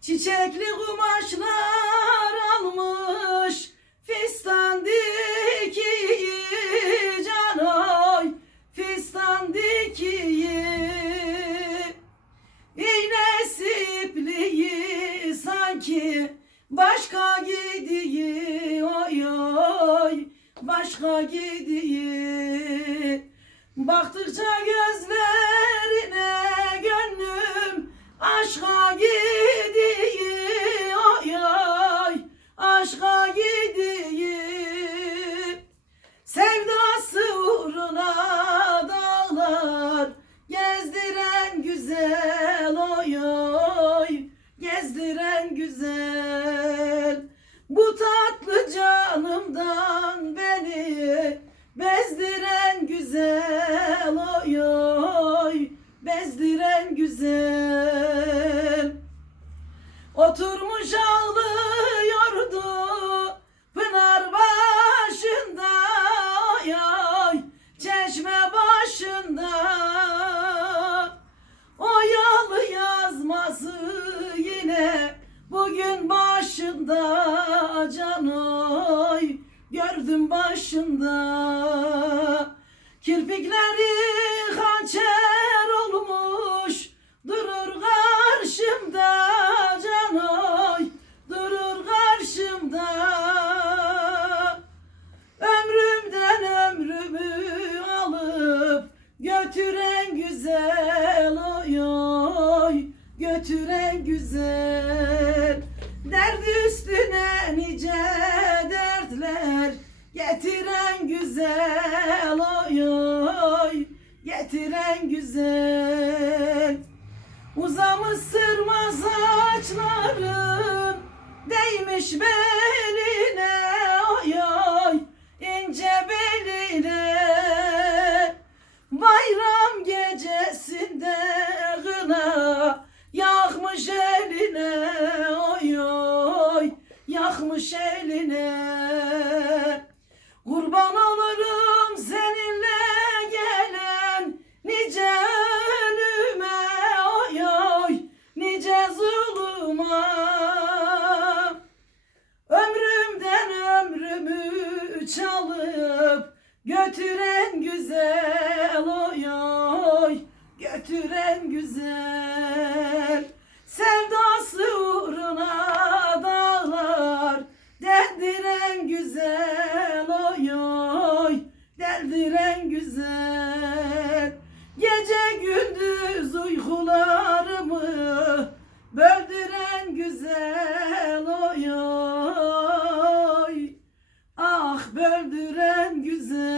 Çiçekli kumaşlar almış Fistan dikiyi canoy Fistan dikiyi İğnesi ipliği sanki Başka gidiyi oy oy Başka gidiyi Baktıkça gözlerine bu tatlı canımdan beni bezdiren güzel oy oy bezdiren güzel. Oturmuş ağlıyordu Pınar başında oy oy Çeşme başında. Oyalı yazması yine Bugün başında can oy Gördüm başında. Kirpikleri hançer olmuş Durur karşımda can oy Durur karşımda. Ömrümden ömrümü alıp Götüren güzel oy oy Götüren güzel Getiren güzel oy oy Getiren güzel. Uzamış sırma saçlarım Değmiş beline oy oy. İnce beline. Bayram gecesinde gına Yakmış eline oy oy. Yakmış eline Kurban olurum seninle gelen Nice ölüme oy oy Nice zuluma. Ömrümden ömrümü çalıp Götüren güzel oy böldüren güzel